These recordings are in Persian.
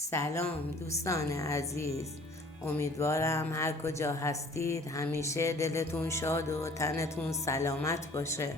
سلام دوستان عزیز، امیدوارم هر کجا هستید همیشه دلتون شاد و تنتون سلامت باشه.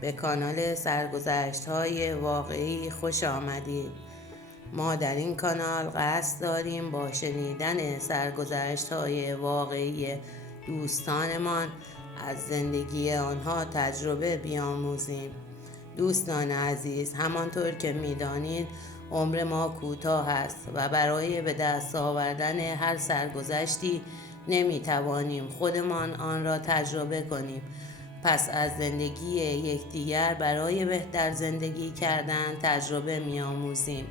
به کانال سرگذشت های واقعی خوش آمدید. ما در این کانال قصد داریم با شنیدن سرگذشت های واقعی دوستانمان از زندگی آنها تجربه بیاموزیم. دوستان عزیز، همانطور که می‌دانید عمر ما کوتاه است و برای به دست آوردن هر سرگذشتی نمی‌توانیم خودمان آن را تجربه کنیم. پس از زندگی یکدیگر برای بهتر زندگی کردن تجربه می‌آموزیم.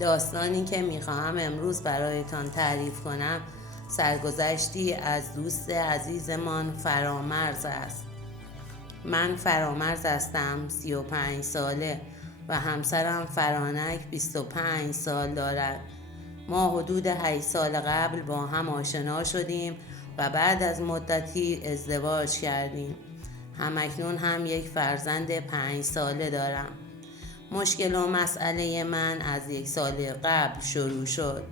داستانی که می‌خواهم امروز برایتان تعریف کنم سرگذشتی از دوست عزیزمان فرامرز است. من فرامرز هستم، 35 ساله و همسرم فرانک 25 سال دارد. ما حدود 8 سال قبل با هم آشنا شدیم و بعد از مدتی ازدواج کردیم. همکنون هم یک فرزند 5 ساله دارم. مشکل و مسئله من از 1 سال قبل شروع شد.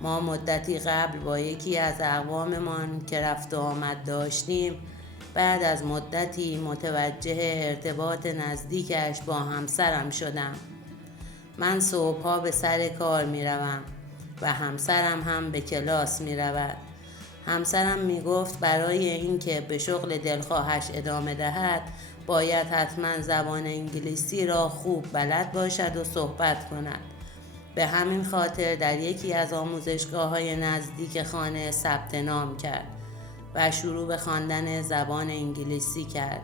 ما مدتی قبل با یکی از اقواممان که رفت و آمد داشتیم، بعد از مدتی متوجه ارتباط نزدیکش با همسرم شدم. من صبحها به سر کار می روم و همسرم هم به کلاس می رود. همسرم می گفت برای اینکه به شغل دلخواهش ادامه دهد باید حتما زبان انگلیسی را خوب بلد باشد و صحبت کند. به همین خاطر در یکی از آموزشگاه‌های نزدیک خانه ثبت نام کرد و شروع به خواندن زبان انگلیسی کرد.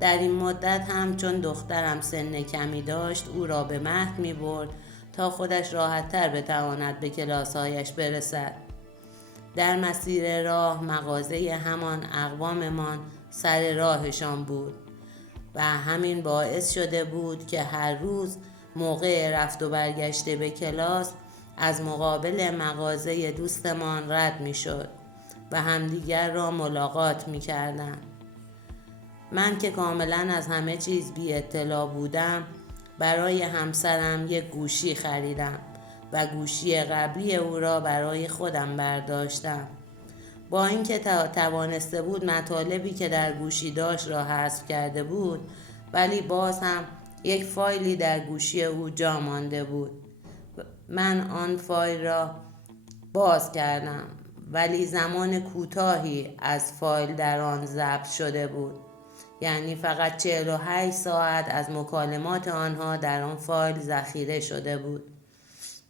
در این مدت هم چون دخترم سن کمی داشت او را به مهد می برد تا خودش راحت‌تر بتواند به کلاس‌هایش برسد. در مسیر راه مغازه همان اقواممان سر راهشان بود و همین باعث شده بود که هر روز موقع رفت و برگشت به کلاس از مقابل مغازه دوستمان رد می شد و همدیگر را ملاقات می کردن. من که کاملا از همه چیز بی اطلاع بودم برای همسرم یک گوشی خریدم و گوشی قبلی او را برای خودم برداشتم. با اینکه توانسته بود مطالبی که در گوشی داشت را حذف کرده بود، ولی باز هم یک فایلی در گوشی او جا مانده بود. من آن فایل را باز کردم ولی زمان کوتاهی از فایل در آن ضبط شده بود، یعنی فقط 48 ساعت از مکالمات آنها در آن فایل ذخیره شده بود.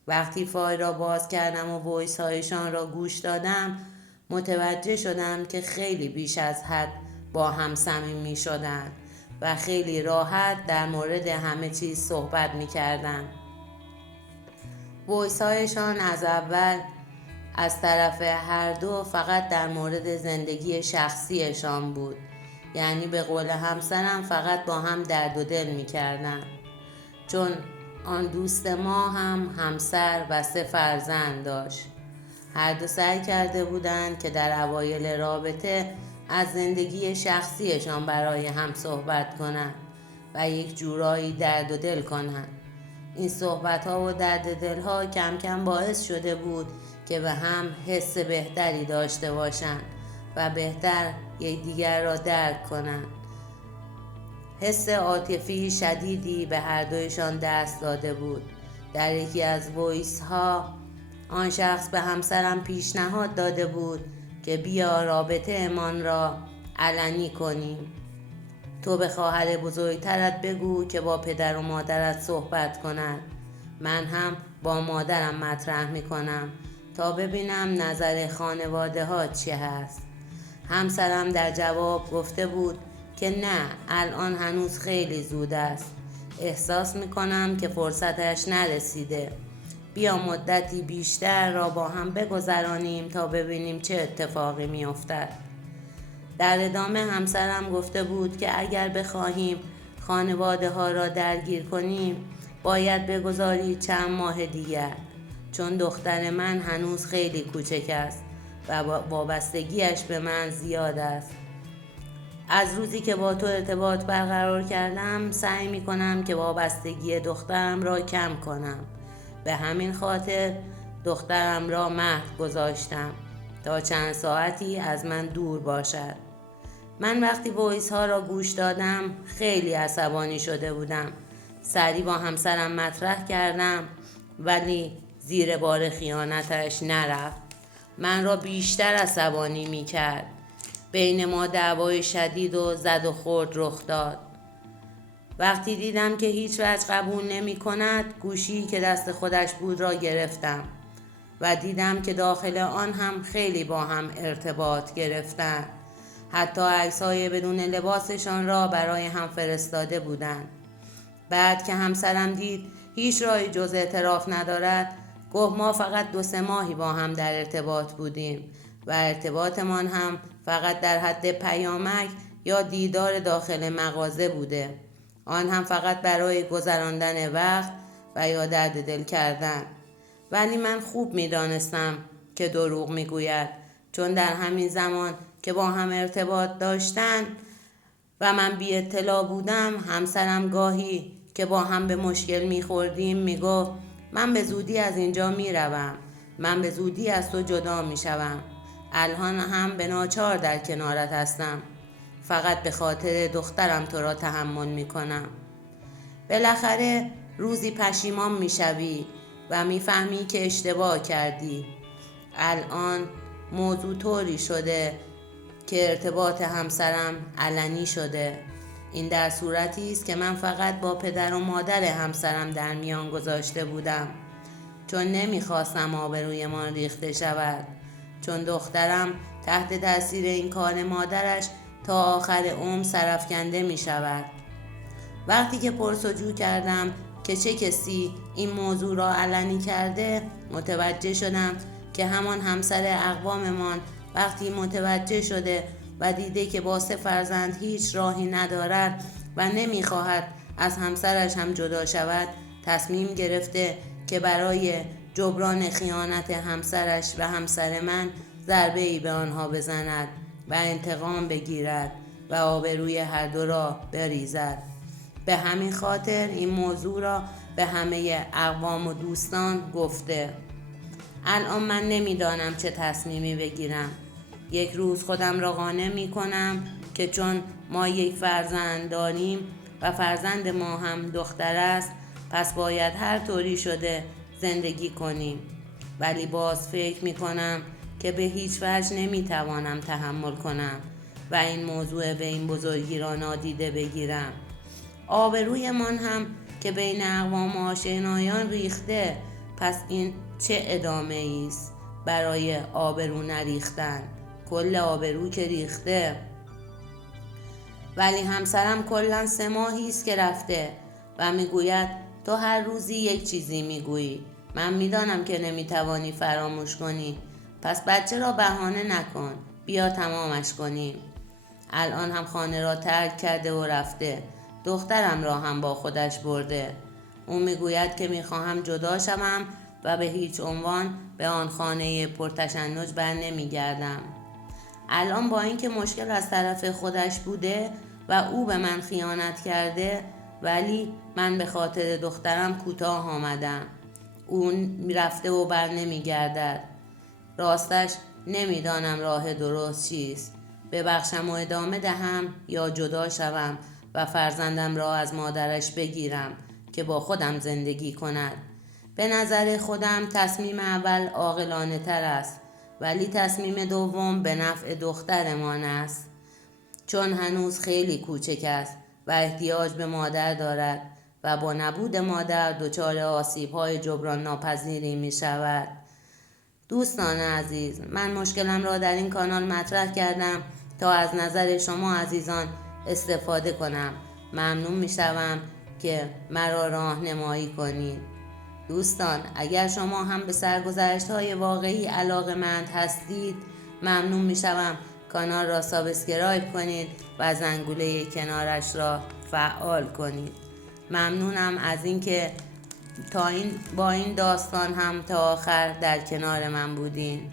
وقتی فایل را باز کردم و وایس هایشان را گوش دادم متوجه شدم که خیلی بیش از حد با هم صمیمی شدند و خیلی راحت در مورد همه چیز صحبت می کردن. وایس هایشان از اول از طرف هر دو فقط در مورد زندگی شخصیشان بود، یعنی به قول همسرم فقط با هم درد و دل می کردن. چون آن دوست ما هم همسر و 3 فرزند داشت. هر دو سعی کرده بودند که در اوایل رابطه از زندگی شخصیشان برای هم صحبت کنند و یک جورایی درد و دل کنند. این صحبت ها و درد دل ها کم کم باعث شده بود که به هم حس بهتری داشته باشند و بهتر یکدیگر را درک کنند. حس عاطفی شدیدی به هر دویشان دست داده بود. در یکی از وایس ها آن شخص به همسرم پیشنهاد داده بود که بیا رابطه امان را علنی کنیم. تو به خواهر بزرگترت بگو که با پدر و مادرت صحبت کند. من هم با مادرم مطرح میکنم تا ببینم نظر خانواده ها چی هست. همسرم در جواب گفته بود که نه، الان هنوز خیلی زود است. احساس میکنم که فرصتش نرسیده. بیا مدتی بیشتر را با هم بگذرانیم تا ببینیم چه اتفاقی میافتد. در ادامه همسرم گفته بود که اگر بخواهیم خانواده ها را درگیر کنیم باید بگذارید چند ماه دیگر، چون دختر من هنوز خیلی کوچک است و وابستگیش به من زیاد است. از روزی که با تو ارتباط برقرار کردم سعی می کنم که وابستگی دخترم را کم کنم. به همین خاطر دخترم را مهد گذاشتم تا چند ساعتی از من دور باشد. من وقتی وایس ها را گوش دادم خیلی عصبانی شده بودم. سریع با همسرم مطرح کردم ولی زیر بار خیانتش نرفت. من را بیشتر عصبانی می کرد. بین ما دعوای شدید و زد و خورد رخ داد. وقتی دیدم که هیچ وجه قبول نمی کند گوشی که دست خودش بود را گرفتم و دیدم که داخل آن هم خیلی با هم ارتباط گرفتند. حتی عکس‌های بدون لباسشان را برای هم فرستاده بودند. بعد که همسرم دید هیچ راهی جز اعتراف ندارد گفت ما فقط 2-3 ماهی با هم در ارتباط بودیم و ارتباطمان هم فقط در حد پیامک یا دیدار داخل مغازه بوده، آن هم فقط برای گذراندن وقت و یا درد دل کردن. ولی من خوب می دانستم که دروغ می گوید، چون در همین زمان که با هم ارتباط داشتن و من بی اطلاع بودم همسرم گاهی که با هم به مشکل می خوردیم می گفت من به زودی از اینجا می روم، من به زودی از تو جدا می شوم، الان هم به ناچار در کنارت هستم، فقط به خاطر دخترم تو را تحمل می کنم. بالاخره روزی پشیمان می شوی و می فهمی که اشتباه کردی. الان موضوع طوری شده که ارتباط همسرم علنی شده. این در صورتی است که من فقط با پدر و مادر همسرم در میان گذاشته بودم، چون نمیخواستم آبرویمان ریخته شود، چون دخترم تحت تاثیر این کار مادرش تا آخر عمر سرافکنده می شود. وقتی که پرسجو کردم که چه کسی این موضوع را علنی کرده متوجه شدم که همان همسر اقواممان وقتی متوجه شده و دیده که با 3 فرزند هیچ راهی ندارد و نمیخواهد از همسرش هم جدا شود تصمیم گرفته که برای جبران خیانت همسرش و همسر من ضربه‌ای به آنها بزند و انتقام بگیرد و آبروی هر دو را بریزد. به همین خاطر این موضوع را به همه اقوام و دوستان گفته. الان من نمیدانم چه تصمیمی بگیرم. یک روز خودم را قانع می کنم که چون ما 1 فرزند داریم و فرزند ما هم دختر است پس باید هر طوری شده زندگی کنیم، ولی باز فکر می کنم که به هیچ وجه نمی توانم تحمل کنم و این موضوع به این بزرگی را نادیده بگیرم. آبروی من هم که بین اقوام و آشنایان ریخته، پس این چه ادامه است برای آبرو نریختن؟ کل آبرو که ریخته. ولی همسرم کلا 3 ماهی است که رفته و میگوید تو هر روزی یک چیزی میگویی. من میدانم که نمیتوانی فراموش کنی، پس بچه را بهانه نکن، بیا تمامش کنیم. الان هم خانه را ترک کرده و رفته، دخترم را هم با خودش برده. او میگوید که میخواهم جدا شوم و به هیچ عنوان به آن خانه پرتشنج بر نمیگردم. الان با اینکه مشکل از طرف خودش بوده و او به من خیانت کرده، ولی من به خاطر دخترم کوتاه آمدم. اون رفته و بر نمیگردد. راستش نمیدانم راه درست چیست، ببخشم و ادامه دهم یا جدا شوم و فرزندم را از مادرش بگیرم که با خودم زندگی کند. به نظر خودم تصمیم اول عاقلانه تر است، ولی تصمیم دوم به نفع دخترمان است، چون هنوز خیلی کوچک است و احتیاج به مادر دارد و با نبود مادر دچار آسیب‌های جبران ناپذیری می شود. دوستان عزیز، من مشکلم را در این کانال مطرح کردم تا از نظر شما عزیزان استفاده کنم. ممنون می شوم که مرا راهنمایی کنید. دوستان، اگر شما هم به سرگذشت‌های واقعی علاقه‌مند هستید، ممنون می شوم کانال را سابسکرایب کنید و زنگوله کنارش را فعال کنید. ممنونم از اینکه با این داستان هم تا آخر در کنار من بودین.